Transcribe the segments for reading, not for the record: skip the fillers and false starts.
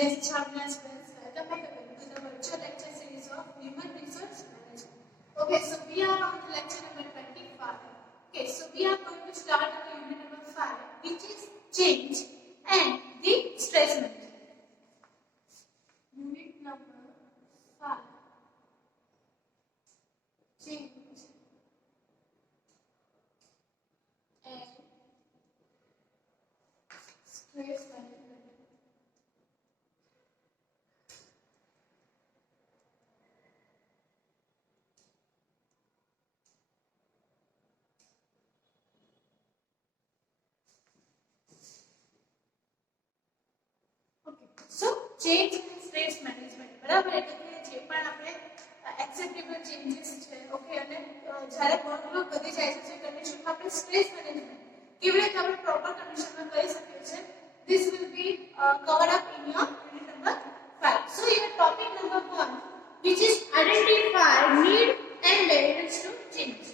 Ladies and gentlemen, welcome back again to the virtual lecture series of Human Resource Management. Okay, so we are on the lecture number 25. Okay, so we are going to start our unit number 5, which is change and the stress management. Unit number 5, change and stress management. So change and stress management બરાબર એટલે કે જે પણ આપણે acceptable changes છે ઓકે અને જ્યારે વર્કલોડ વધી જાય છે જે કન્ડિશનમાં આપણે સ્ટ્રેસ મેનેજમેન્ટ કેવી રીતે આપણે પ્રોપર કન્ડિશનમાં કરી શકીએ છીએ this will be covered up in your unit number 5. So your topic number 1, which is identify need and barriers to change.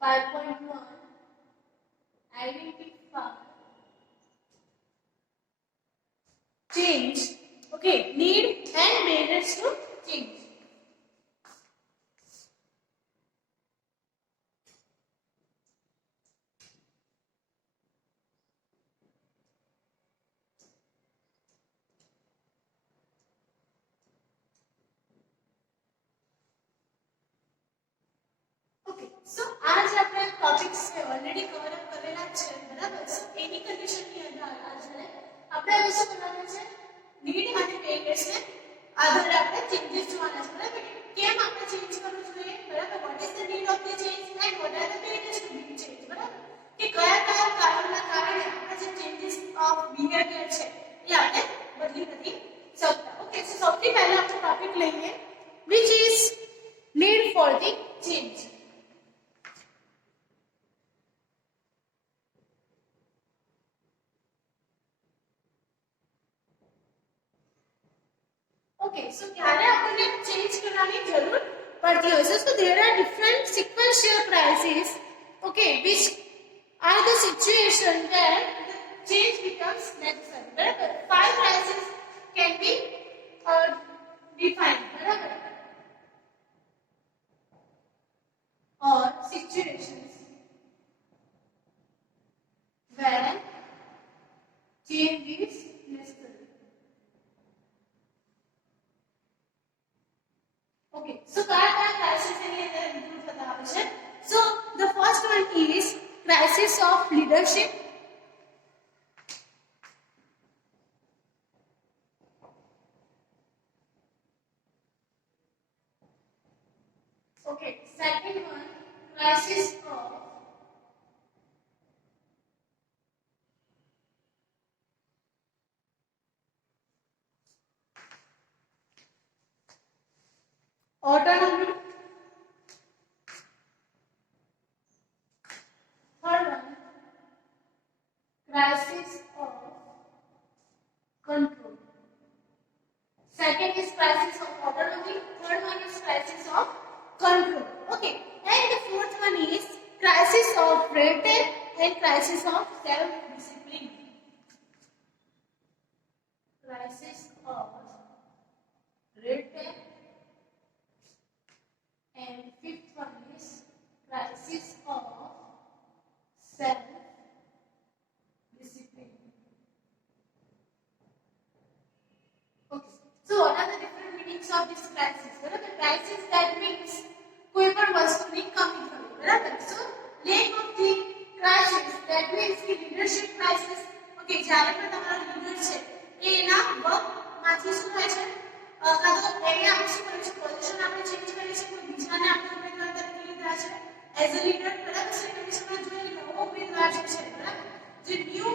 5.1 identify change, okay, need and barriers to change. Okay, so आज આપણે ટોપિક્સ છે already cover up કરેલા છે બરાબર સો એની કન્ડિશન ની અંદર આજે આપણે હવે શું કરવાનું છે નીડ અને બેરિયર્સ ને આધારે આપણે ચેન્જીસ જોવાના છે બરાબર કેમ આપણે ચેન્જ કરવું જોઈએ બરાબર what is the need of the change and what are the barriers to be change બરાબર કે કયા કયા કારણના કારણે આપણે જે ચેન્જીસ ઓફ બિહેવિયર છે એ આપણે બદલી નથી શકતા ઓકે સો સૌથી પહેલા આપણે ટોપિક લઈએ which is need for the change. Okay, so ક્યારે આપણને ચેન્જ કરવાની જરૂર પડતી હોય છે so there are different sequential crises okay which are the situation where the change becomes necessary બરાબર 5 crises can be defined બરાબર or situations where change is necessary. Okay, so kaya crisis any other include hota hai. So the first one is crisis of leadership. Okay, second one crisis of autonomy. Third one, crisis of control. Second is crisis of autonomy. Third one is crisis of control. Okay, and the fourth one is crisis of red tape and crisis of self-discipline. Crisis of red tape. And fifth one is crisis of self-discipline. Okay. So what are the different meanings of this crisis? The crisis that means कोई पर वस्तु नहीं कमी थी, बराबर? So lack of the crisis that means the leadership crisis. Okay, જ્યારે પણ તમારો લીડર છે એ એના વર્ક માંથી શું થાય છે કાં તો એને આપણે શું કરીએ છીએ પોઝિશન આપણે ચેન્જ કરીએ છીએ કોઈ બીજાને આપણે ઉમેદવાર તરીકે લીધા છે એઝ અ લીડર બરાબર છે કન્ડિશનમાં જોઈએ નવો ઉમેદવાર છે બરાબર જે ન્યૂ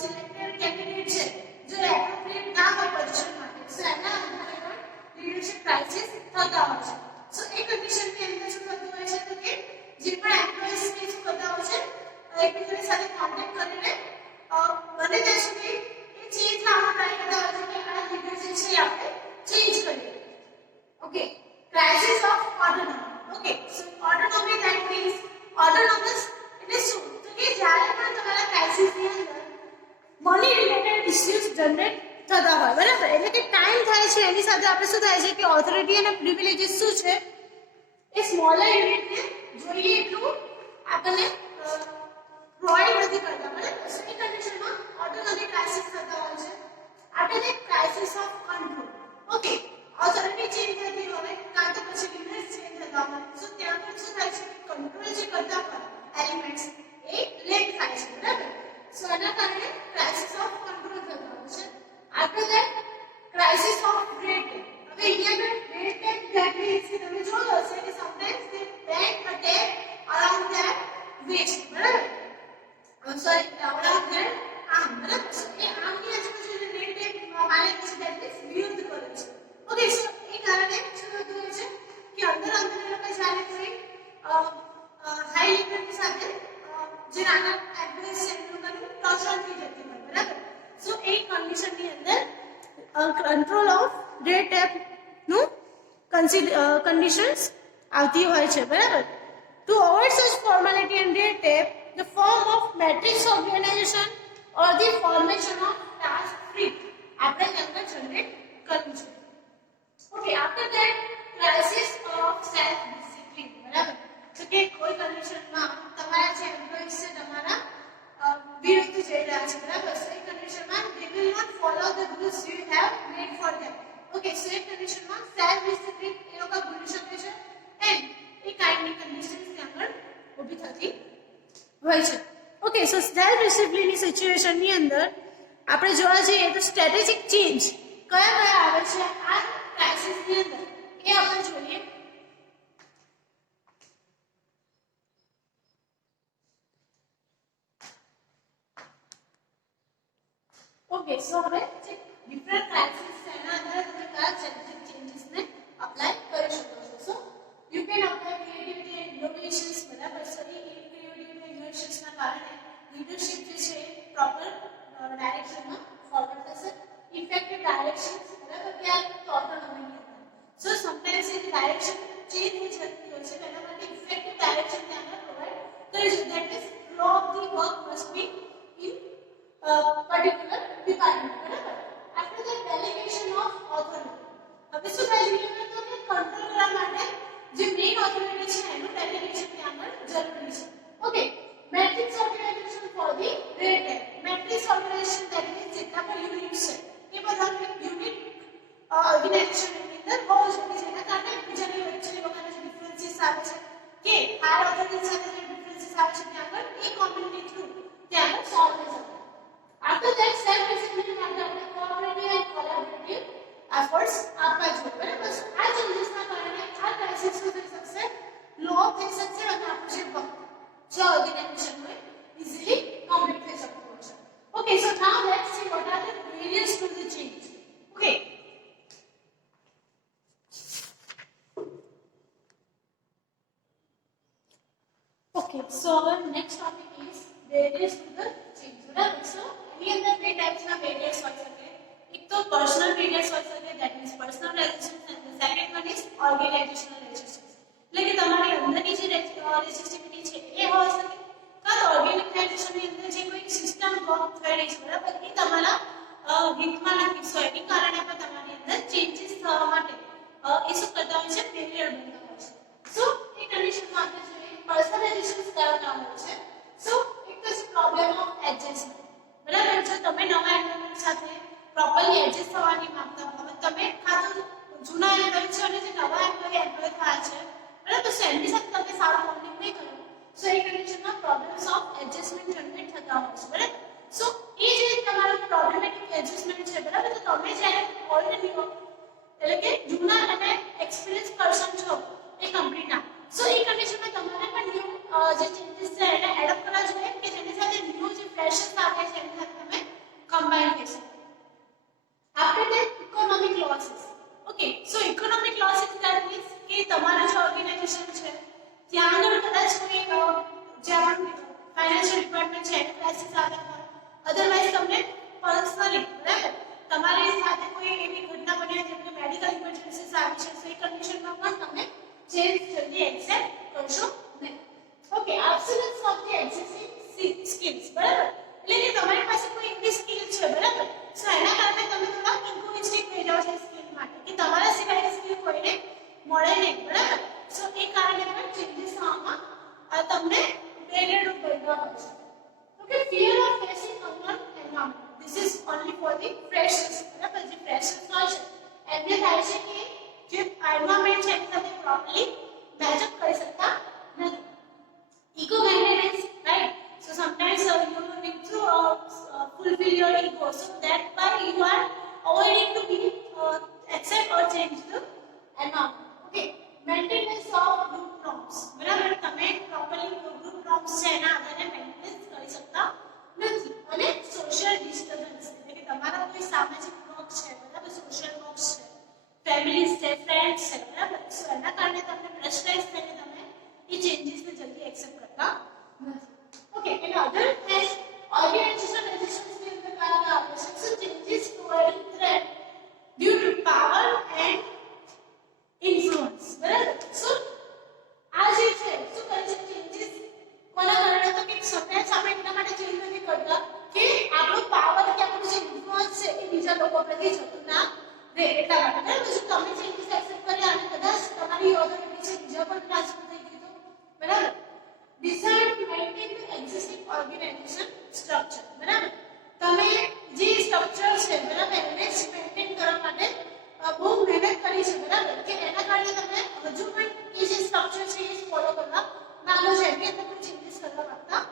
સિલેક્ટેડ કેન્ડિડેટ છે જો એપ્રોપ્રિએટ ના હોય પોઝિશન માટે સો એના આધારે પણ લીડરશિપ ક્રાઇસિસ થતા હોય છે સો એ કન્ડિશનની અંદર શું થતું હોય છે તો કે જે પણ એમ્પ્લોઈઝ ને શું કરતા હોય છે એકબીજાની સાથે કોન્ટેક્ટ કરીને બને ત્યાં સુધી એ ચેન્જ લાવવાનો ટ્રાય કરતા હોય છે કે આ લીડર જે છે આપણે ચેન્જ કરીએ okay crisis of autonomy. Okay, so autonomy that means autonomous એટલે શું તો કે જ્યારે પણ તમારા ક્રાઇસિસ ની અંદર મની રિલેટેડ ઇશ્યુ જનરેટ થતા હોય બરાબર એટલે કે ટાઈમ થાય છે એની સાથે આપણે શું થાય છે કે ઓથોરિટી અને પ્રિવિલેજીસ શું છે એ સ્મોલર યુનિટને જોઈએ એટલું આપણને પ્રોવાઈડ નથી કરતા બરાબર સો એ કન્ડિશનમાં ઓટોનોમિક ક્રાઇસિસ થતા હોય છે આપણે crisis of control okay authority change થતી હોય કાં તો પછી લિમિટ્સ ચેન્જ થતા હોય સો ત્યાં પર શું થાય છે કે કંટ્રોલ જે કરતા હોય એલિમેન્ટ્સ એ લેટ થાય છે બરાબર સો એના કારણે ક્રાઇસિસ ઓફ કંટ્રોલ થતા હોય છે after that crisis of rate હવે અહીંયા પર rate that means કે તમે જોયું હશે કે sometimes they bend attack around their waist બરાબર sorry around their arm બરાબર સો એ આર્મની આજુબાજુ જે rate મારે છે that means વિરુદ્ધ કરે છે ઓકે સો એ કારણે શું થતું હોય છે કે અંદર અંદર એ લોકો જ્યારે કોઈ હાઈ લિમિટની સાથે જે નાના એડ્રેસ છે એનું ટોર્ચર થઈ જતી હોય બરાબર સો એ કન્ડિશનની અંદર કંટ્રોલ ઓફ રેટ ટેપ નું કન્ડિશન્સ આવતી હોય છે બરાબર to avoid such formality and red tape the form of matrix organisation or the formation of task free આપણે અંદર જનરેટ કરવું છે okay after that crisis of self discipline બરાબર તો કે કોઈ કન્ડિશનમાં તમારા જે એમ્પ્લોઈઝ છે તમારા વિરુદ્ધ જઈ રહ્યા છે બરાબર સો એ કન્ડિશનમાં they will not follow the rules you have made for them okay so એ કન્ડિશનમાં સેલ્ફ ડિસિપ્લિન એ લોકો ભૂલી શકે છે એન્ડ એ કાઇન્ડની કન્ડિશન્સ ત્યાં પર ઊભી થતી હોય છે ઓકે સો સેલ્ફ ડિસિપ્લિનની સિચ્યુએશનની અંદર આપણે જોવા જઈએ તો સ્ટ્રેટેજિક ચેન્જ કયા કયા આવે છે આ ક્રાઇસિસની અંદર એ આપણે જોઈએ Okay, so હવે જે ડિફરન્ટ ક્રાઇસિસ છે એના આધારે તમે કયા સ્ટ્રેટેજિક ચેન્જીસને અપ્લાય કરી શકો છો so you can apply creativity and innovations બરાબર સો એ ક્રિએટિવિટી એન્ડ ઇનોવેશન્સના કારણે લીડરશિપ જે છે પ્રોપર ડાયરેક્શનમાં ફોરવર્ડ થશે ઇફેક્ટિવ ડાયરેક્શન્સ બરાબર કે તો ઓટોનોમીની અંદર સો સમટાઇમ્સ એ ડાયરેક્શન ચેન્જ થઈ જતી હોય છે તેના માટે ઇફેક્ટિવ ડાયરેક્શન ત્યાં પ્રોવાઈડ કરી છે that means flow of the work must be in particular department બરાબર after the delegation of authority હવે શું થાય છે કે કંટ્રોલ કરવા માટે જે મેઇન ઓથોરિટી છે એનું ડેલિગેશન ત્યાં આગળ જરૂરી છે okay matrix organization for the rate matrix organization that means જેટલા પણ યુનિટ્સ છે એ બધા યુનિટ ઓર્ગેનાઇઝેશનની અંદર હોવું જોઈએ જેના કારણે બીજાની વચ્ચે લોકોના જે ડિફરન્સીસ આવે છે કે હાયર ઓથોરિટી સાથે જે ડિફરન્સીસ આવે છે ત્યાં આગળ એ કોમ્યુનિટી થ્રુ ત્યાં આગળ સોલ્વ થઈ શકે After that, self-discipline and cooperative and collaborative efforts આપવા જોઈએ બરાબર આ ચેન્જીસના કારણે આ ક્રાઇસિસ શું થઈ શકશે લો થઈ શકશે અને આપણું જે વર્ક જે ઓર્ગેનાઇઝેશન હોય ઇઝીલી કમ્પ્લીટ થઈ શકતું હોય છે okay so now let's see what are the barriers to the change okay okay so our next topic is barriers to the change બરાબર સો એની અંદર બે ટાઈપ્સના બેરિયર્સ હોય શકે એક તો પર્સનલ બેરિયર્સ હોય શકે that means personal resistance and second one is organisational resistance એટલે કે તમારી અંદરની જે રેઝિસ્ટિવિટી છે એ હોઈ શકે કાં તો ઓર્ગેનાઇઝેશનની અંદર જે કોઈ સિસ્ટમ વર્ક થઈ રહી છે બરાબર એ તમારા હિતમાં નથી સો એની કારણે પણ તમારી અંદર ચેન્જીસ થવા માટે એ શું કરતા હોય છે બેરિયર બનતા હોય છે સો એ કન્ડિશનમાં આપણે જોઈએ પર્સનલ રેઝિસ્ટન્સ કયા કામ હોય છે સો એક તો છે પ્રોબ્લેમ ઓફ એડજસ્ટમેન્ટ બરાબર જો તમે નવા એન્વાયરમેન્ટ સાથે પ્રોપરલી એડજસ્ટ થવાની માંગતા હો તમે કાં તો જૂના એમ્પ્લોય છે અને જે નવા એમ્પ્લોય થયા છે બરાબર તો એમની સાથે તમે સારું બોન્ડિંગ નહીં કરો સો એ કન્ડિશનમાં પ્રોબ્લેમ્સ ઓફ એડજસ્ટમેન્ટ જનરેટ થતા હોય છે બરાબર સો એ જે તમારું પ્રોબ્લેમેટિક એડજસ્ટમેન્ટ છે બરાબર તો તમે જ્યારે ઓલ્ડ ન્યુ એટલે કે જૂના અને એક્સપિરિયન્સ પર્સન છો એ કંપનીના સો એ કન્ડિશનમાં તમારે પણ ન્યુ જે ચેન્જીસ છે એને એડપ્ટ કરવા જોઈએ કે જેની સાથે ન્યુ જે ફ્રેશર્સ આવે છે એની સાથે તમે કમ્બાઈન થઈ શકો after that economic losses okay so economic losses that means કે તમારું જે ઓર્ગેનાઇઝેશન છે ત્યાં આગળ કદાચ કોઈ જ્યાં ફાઇનાન્શિયલ ડિપાર્ટમેન્ટ છે એને ક્રાઇસિસ આવે અધરવાઇઝ તમને પર્સનલી બરાબર તમારી સાથે કોઈ એવી ઘટના બની જેમ કે મેડિકલ ઇમરજન્સીસ આવી છે સો એ કન્ડિશનમાં પણ તમે ચેન્જ જલ્દી એક્સેપ્ટ કરશો નહીં okay absence of the existing skills બરાબર એટલે કે તમારી પાસે કોઈ એવી સ્કિલ છે બરાબર ફોર ધી ફ્રેશર્સ, બરાબર, જે ફ્રેશર્સ હોય છે એમને થાય છે કે જે એન્વાયરમેન્ટ છે એની સાથે પ્રોપરલી મેચઅપ કરી શકતા નથી. Ego maintenance, right? So sometimes you need to fulfill your ego, so that's why you are avoiding to be accept or change the environment. Okay, maintenance of group norms, બરાબર, તમે પ્રોપરલી ગ્રુપ નોર્મ્સ છે એના આધારે મેન્ટેનન્સ કરી શકતા નથી. અને social disturbance, એટલે કે તમારા કોઈ સામાજિક બોક્સ છે, બરાબર, સોશિયલ બોક્સ છે, ફેમિલી છે, ફ્રેન્ડ્સ છે, બરાબર, સો એના કારણે તમને પ્રેશરાઇઝ થઈને તમે એ ચેન્જીસને જલ્દી એક્સેપ્ટ કરતા નથી. Okay, and other has organisation resistance ની અંદર કારણે આવે છે. So changes toward threat due to power and influence, બરાબર. સો આ જે છે શું કરે છે ચેન્જીસ કોના કારણે, તો કે સમટાઈમ્સ આપણે એટલા માટે ચેન્જ નથી કરતા કે આપણો પાવર કે આપણો જે ઇન્ફ્લુઅન્સ છે એ બીજા લોકો પ્રત્યે જતું ના રહે એટલા માટે, બરાબર. જો તમે ચેન્જીસ એક્સેપ્ટ કર્યા અને કદાચ તમારી ઓથોરિટી છે બીજા પર ટ્રાન્સફર થઈ ગઈ તો, બરાબર. Decide to maintain the existing organization structure, બરાબર. તમે જે સ્ટ્રક્ચર છે, બરાબર, એને મેન્ટેન કરવા માટે બહુ મહેનત કરી છે, બરાબર, કે એના કારણે તમે હજુ પણ એ જે સ્ટ્રક્ચર છે એ ફોલો કરવા માંગો છો, એની અંદર કોઈ ચેન્જીસ કરવા માંગતા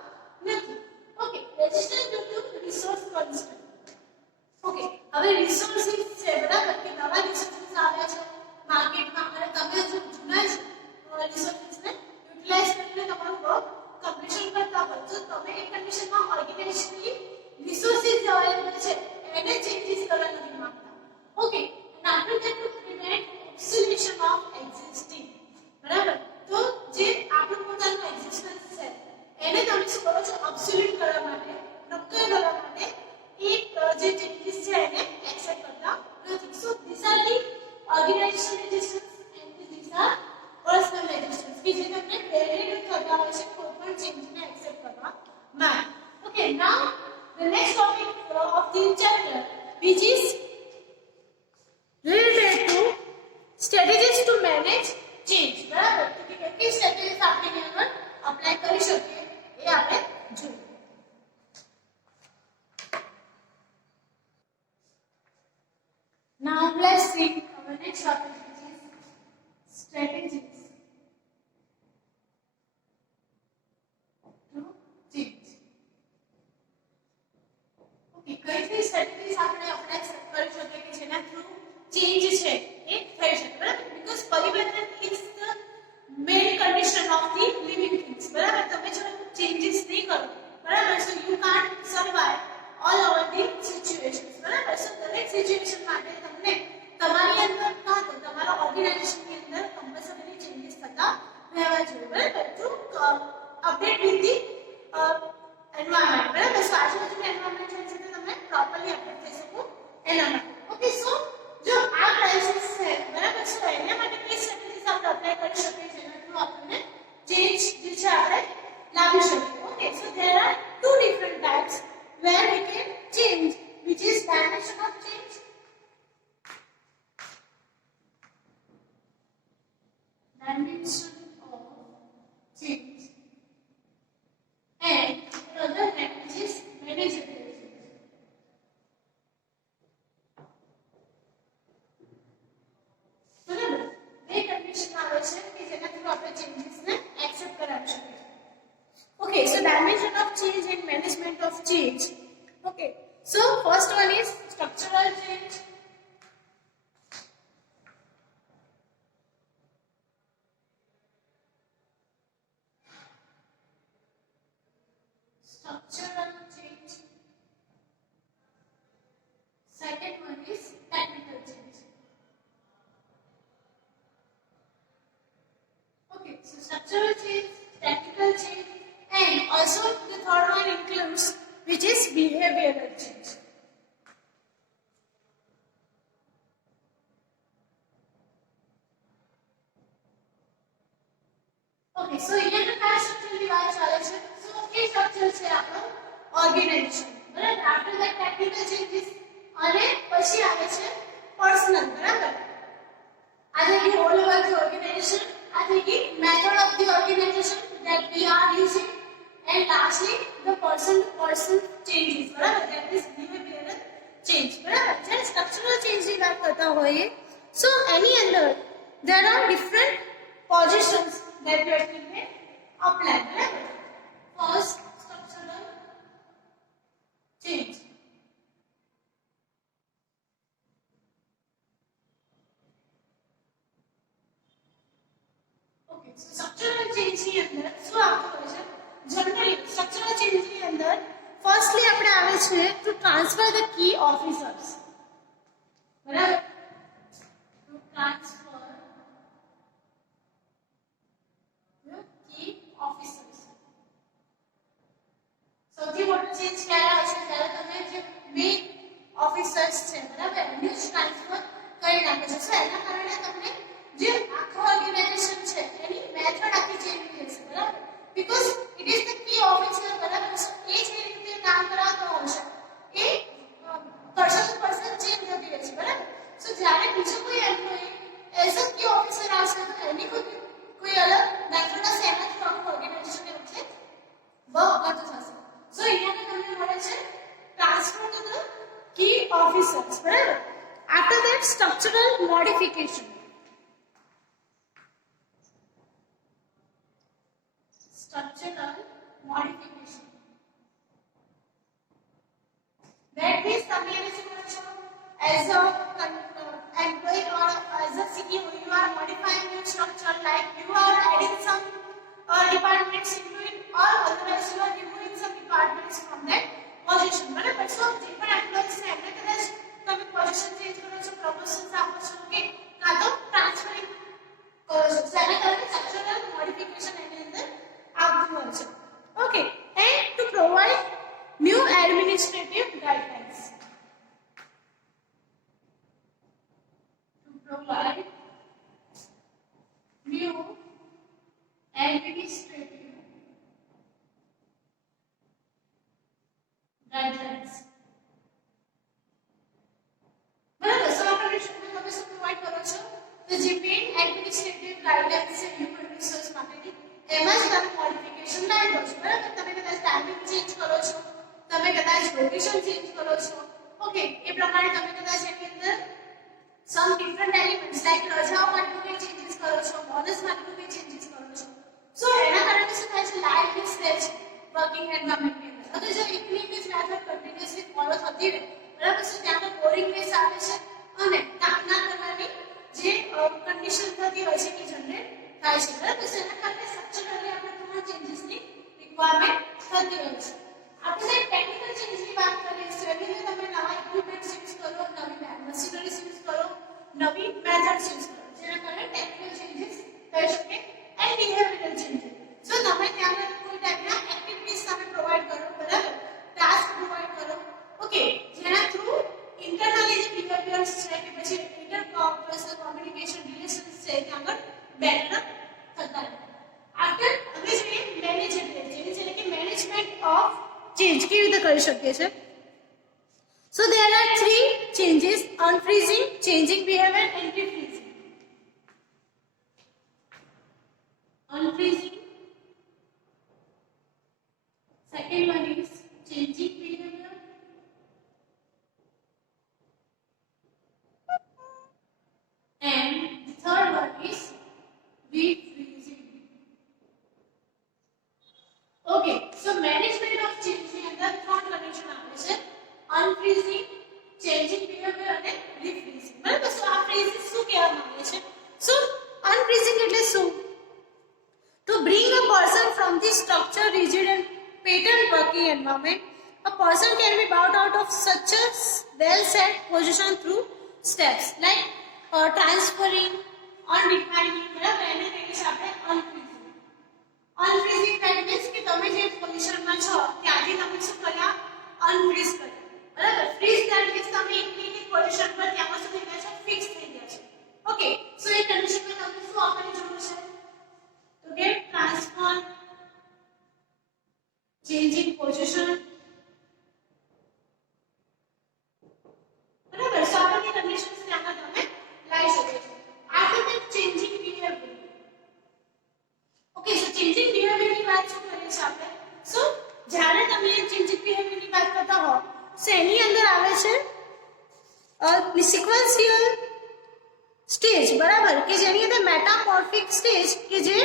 નથી. Okay, resistance to resource constraint. Okay, હવે રિસોર્સિસ છે, બરાબર, કે નવા રિસોર્સિસ આવ્યા છે માર્કેટમાં અને તમે હજુ જૂના જ રિસોર્સિસને યુટિલાઇઝ કરીને તમારું વર્ક કમ્પ્લીશન કરતા હોય તો તમે એ કન્ડિશનમાં ઓર્ગેનાઇઝેશનલી રિસોર્સિસ અવેલેબલ છે એને ચેન્જીસ કરવા નથી માંગતા. Okay, and after that to prevent obsolescence of existing, બરાબર. તો જે આપણું પોતાનું એક્ઝિસ્ટન્સ છે એને તમે શું કરો છો, ઓબ્સોલ્યુટ કરવા માટે, નક્કર કરવા માટે એ જે ચેન્જીસ છે એને એક્સેપ્ટ કરતા નથી. So these are the organization resistance and these are personal resistance, કે જે તમને બેરિયર થતા હોય છે કોઈ પણ ચેન્જને એક્સેપ્ટ કરવા માટે. ઓકે, નાઉ the next topic of the chapter which is related to strategies to manage change, બરાબર. તો કે કેટલી સ્ટ્રેટેજીસ આપણે એની અંદર અપ્લાય કરી શકીએ એ આપણે જોઈએ. Now let's see our next topic which is strategies to change. Okay, કઈ કઈ સ્ટ્રેટેજીસ આપણે અપ્લાય કરી શકીએ કે જેના થ્રુ ચેન્જ છે એ થઈ શકે, બરાબર. બીકોઝ પરિવર્તન is the main condition of the living things, બરાબર. તમે જો ચેન્જીસ નહીં કરો, બરાબર, so you can't survive all over the situations, બરાબર. સો દરેક સિચ્યુએશન માટે તમને તમારી અંદર કાં તો તમારા ઓર્ગેનાઇઝેશનની અંદર કમ્પલસરીલી ચેન્જીસ થતા રહેવા જોઈએ, બરાબર, to update with the environment, બરાબર. સો આજુબાજુનું એન્વાયરમેન્ટ છે તો તમે પ્રોપરલી અપડેટ થઈ શકો એના માટે. ઓકે, સો જો આ ક્રાઇસિસ છે, બરાબર, સો એના માટે કઈ સ્ટ્રેટેજીસ આપણે અપ્લાય કરી શકીએ જેના થ્રુ આપણને ચેન્જ જે છે આપણે લાવી શકીએ. ઓકે, સો there are two different types where we can change, which is dimension of change, dimension of change, and another type which is managerial change. બરાબર, બે કન્ડિશન આવે છે કે જેના થ્રુ આપણે ચેન્જીસને એક્સેપ્ટ કરાવી શકીએ. Okay, so dimension of change and management of change. Okay, so first one is structural change. Structural change. Second one is technical change. Okay, so structural change, technical change, and also the third one includes which is behavioral change. Okay, so here the first structure ની વાત ચાલે છે. So એ structure છે આપણો organization, બરાબર. after that technical changes અને પછી આવે છે personal, બરાબર. આ જે all over the organization, આ જે method of the organization that we are using, and lastly the person to person changes, બરાબર, that is behavioral ચેન્જ, બરાબર. જ્યારે સ્ટ્રક્ચરલ ચેન્જની વાત કરતા હોઈએ, સો એની અંદર there are different positions that will be applied, બરાબર. First, structural change. Okay, so structural change ની અંદર શું આવતું હોય છે? જનરલી structural change ની અંદર ફર્સ્ટલી આપણે આવે છે to transfer the key officers, બરાબર. To transfer the key officers. સૌથી મોટો ચેન્જ ક્યારે આવશે? જ્યારે તમે જે મેઇન ઓફિસર્સ છે, બરાબર, એમને જ ટ્રાન્સફર કરી નાખો છો. સો એના કારણે તમને જે આખો ઓર્ગેનાઇઝેશન છે એની મેથડ આખી ચેન્જ થઈ જશે, બરાબર. Because it is the key officer, બરાબર. સો એ જે રીતે કામ કરાવતો હશે એ પર્સન ટુ પર્સન ચેન્જ થતી રહેશે, બરાબર. સો જ્યારે બીજો કોઈ employee as a key officer આવશે તો એની કોઈ અલગ મેથડ હશે, એનાથી આખું ઓર્ગેનાઇઝેશન એ વખતે વર્ક કરતું થશે. સો અહીંયા તમને મળે છે transfer to the key officers, બરાબર. After that structural modification. Structural modification. That means તમે એને શું કરો છો? As a employee or as a CEO, you are modifying your structure, like you are adding some departments into it, or otherwise you are removing some departments from that position, બરાબર. So જે પણ employees છે એમને કદાચ તમે પોઝિશન ચેન્જ કરો છો, પ્રમોશન્સ આપો છો, કે કાં તો ટ્રાન્સફરિંગ કરો છો. So એના કારણે સ્ટ્રક્ચરલ મોડિફિકેશન એની અંદર આવતું હોય છે. Okay, and to provide new administrative guidelines. To provide new administrative guidelines. બરાબર. સો આ કન્ડિશનમાં તમે શું પ્રોવાઇડ કરો છો? તો જે મેઇન એડમિનિસ્ટ્રેટિવ ગાઈડલાઇન્સ છે હ્યુમન રિસોર્સ માટેની, એમાં જ તમે મોડિફિકેશન લાવી દો છો, બરાબર. તમે કદાચ ટાઈમિંગ ચેન્જ કરો છો, તમે કદાચ લોકેશન ચેન્જ કરો છો, ઓકે, એ પ્રમાણે તમે કદાચ એની અંદર સમ ડિફરન્ટ એલિમેન્ટ્સ લાઈક રજાઓ માટેનું કંઈ ચેન્જીસ કરો છો, બોનસ માટેનું કંઈ ચેન્જીસ કરો છો. સો એના કારણે શું થાય છે? લાઇવનેસ રહે છે વર્કિંગ એન્વાયરમેન્ટની અંદર. અગર જો એકની એક જ મેથડ કન્ટિન્યુઅસલી ફોલો થતી રહે, બરાબર, સો ત્યાં તો બોરિંગનેસ આવે છે અને કામ ના કરવાની જે કન્ડિશન થતી હોય છે એ જનરેટ થાય છે, બરાબર. સો એના કારણે સ્ટ્રક્ચરલી આપણે થોડા ચેન્જીસની રિક્વાયરમેન્ટ થતી હોય છે. આપણે જે ટેકનિકલ ચેન્જની વાત કરીએ છીએ એની અંદર તમે નવા ઇક્વિપમેન્ટ્સ યુઝ કરો, નવી મશીનરીઝ યુઝ કરો, નવી મેથડ્સ યુઝ કરો, જેના કારણે ટેકનિકલ ચેન્જીસ થઈ શકે એન્ડ બિહેવિયરલ ચેન્જીસ. સો તમે ત્યાં કોઈ ટાઈપના એક્ટિવિટીઝ તમે પ્રોવાઈડ કરો, બરાબર, ટાસ્ક પ્રોવાઈડ કરો, ઓકે, જેના થ્રુ ઇન્ટરનલી જે બિહેવિયર્સ છે કે પછી ઇન્ટરપર્સનલ કોમ્યુનિકેશન રિલેશન્સ છે ત્યાં આગળ બેટર થતા રહે. આફ્ટર હવે જોઈએ મેનેજમેન્ટ, જેને કે મેનેજમેન્ટ ઓફ ચેન્જ કેવી રીતે કરી શકીએ છીએ. સો there are three changes: unfreezing, changing behavior and refreezing. Unfreezing, second one is changing behavior, and the third one is refreezing. Okay, so management of change ની અંદર ત્રણ કન્ડિશન આવે છે: unfreezing, changing behavior અને refreezing, બરાબર. સો આ ફ્રેઝિસ શું કહેવા માંગે છે? સો unfreezing એટલે શું? To bring a person from the structure, rigid and patterned working environment, a person can be brought out of such a well-set position through steps like transferring, undefining, બરાબર. એને કહીએ છીએ આપણે unfreezing. Unfreezing that means કે તમે જે પોઝિશનમાં છો ત્યાંથી તમે શું કર્યા? અનફ્રીઝ કર્યા, બરાબર. ફ્રીઝ that means તમે એકની એક પોઝિશન પર ત્યાં સુધી ગયા છો, ફિક્સ થઈ ગયા છો, ઓકે. સો એ કન્ડિશનમાં તમને શું આપવાની જરૂર છે? તો કે ટ્રાન્સફર, ચેન્જિંગ પોઝિશન, બરાબર. સો આ બધી કન્ડિશન્સ ત્યાં તમે લાવી શકો છો. After that changing behaviour. Okay, so changing બિહેવિયરની વાત શું કરીએ છીએ આપણે? સો જ્યારે તમે ચેન્જિંગ બિહેવિયરની વાત કરતા હો સો એની અંદર આવે છે સિક્વન્શિયલ સ્ટેજ, બરાબર, કે જેની અંદર મેટામોર્ફિક સ્ટેજ કે જે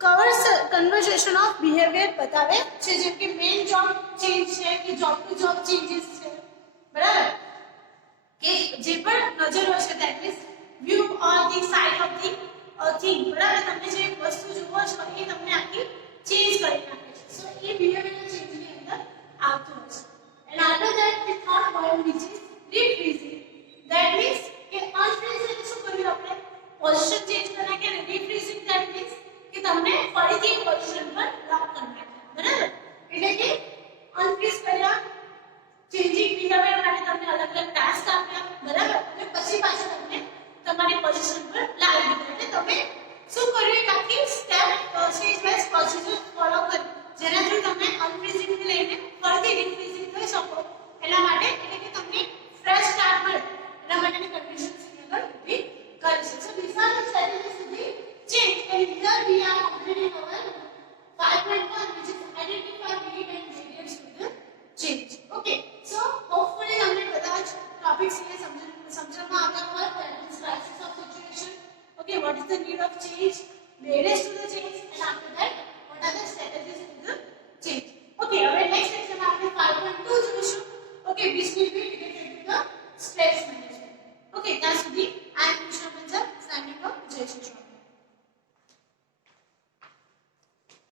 કવર્સ કન્વર્ઝેશન ઓફ બિહેવિયર બતાવે છે, જેમ કે મેન જોબ ચેન્જ છે કે જોબ ટુ જોબ ચેન્જીસ છે, બરાબર, કે જે પણ નજર હશે that means view on the side of the thing, બરાબર, તમે જે વસ્તુ જુઓ છો એ તમને આખી ચેન્જ કરી નાખે છે. સો એ બિહેવિયરલ ચેન્જ ની અંદર આવતું હોય છે. And after that we thought about which is refreezing.